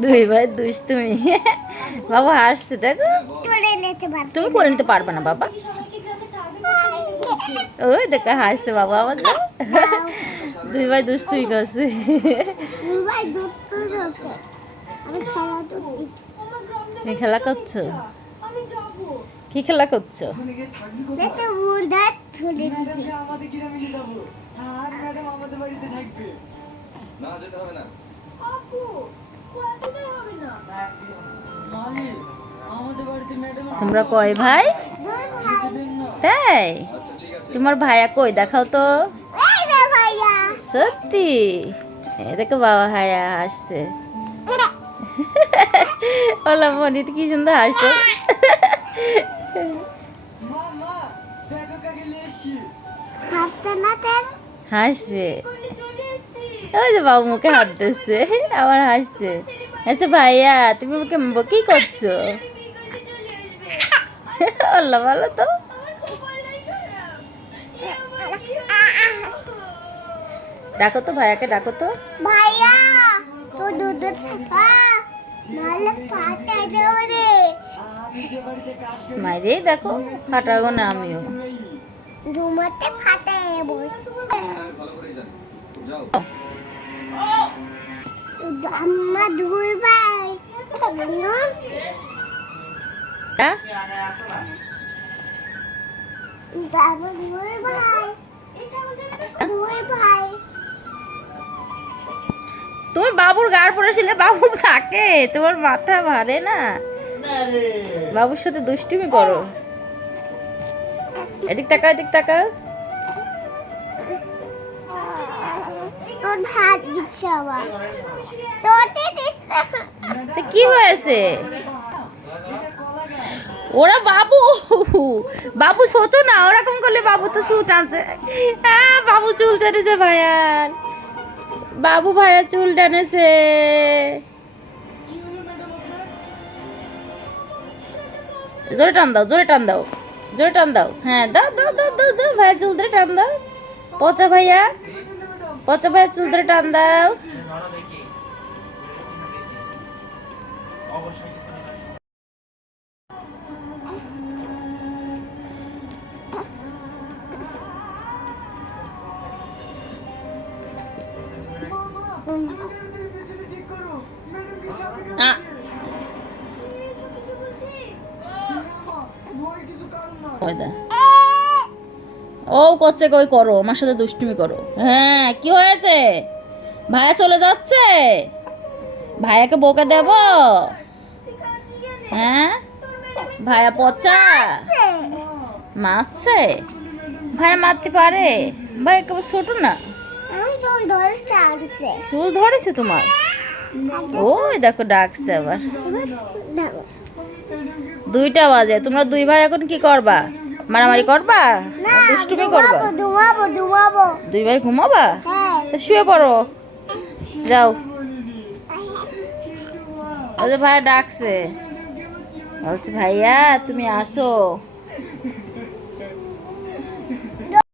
দুই ভাই দুষ্টুমি। বাবা হাসছে দেখো। তুমি করে নিতে পারবে না বাবা। ওই দেখো হাসছে বাবা আমাদের। দুই ভাই দুষ্টুমি করছে। তুমি খেলা করছো? কি খেলা করছো? তোমরা কয় ভাই? তাই তোমার ভাইয়া কই দেখাও তো। সত্যি? দেখো বাবা ভাইয়া হাসছে। ওলা মনিত কি সুন্দর হাসো। হাসবে। ওই যে বাবু মুখে হাত দিচ্ছে আবার হাসছে। আচ্ছা ভাইয়া তুমি মুখে কি করছো? আল্লাহ ভালো তো। ডাকো তো ভাইয়াকে, ডাকো তো। ভাইয়া তো দুধ ছাপা মালে পাতা জোরে মাইরে দেখো ফাটাবো না আমিও। ঘুমাতে ফাটায় বল। আম্মা দুই ভাই খাবো হ্যাঁ দুই ভাই দুই ভাই। তুমি বাবুর গাড় পড়েছিলে, বাবু থাকে তোমার মাথা ভারে না। বাবুর সাথে দুষ্টুমি করো। এদিক তাকাও, এদিক তাকাও। কি হয়েছে? ওরা বাবু বাবু ছোট না, ওরকম করলে বাবু তো চুল টানছে। হ্যাঁ বাবু চুল টেনেছে ভাইয়ার। বাবু ভাইয়া চুল টানেছে। জোরে টান দাও, জোরে টান দাও, জোরে টান দাও। হ্যাঁ দাও দাও দাও দাও দাও ভাইয়া চুল ধরে টান দাও। পচা ভাইয়া, পচা ভাইয়া চুল ধরে টান দাও। ও করছে কই করো, আমার সাথে দুষ্টুমি করো। হ্যাঁ কি হয়েছে? ভাইয়া চলে যাচ্ছে, ভাইয়াকে বকে দেব? হ্যাঁ ভাইয়া পচা মারছে। ভাইয়া মারতে পারে? ভাই কেবল ছোট না, চুল ধরেছে তোমার। ওই দেখো ডাকছে আবার। 2টা বাজে, তোমরা দুই ভাই এখন কি করবা? মারামারি করবা, দুষ্টুমি করবা? দুই ভাই ঘুমাবা? তো শুয়ে পড়ো যাও। ওই যে ভাইয়া ডাকছে, বলছে ভাইয়া তুমি আসো।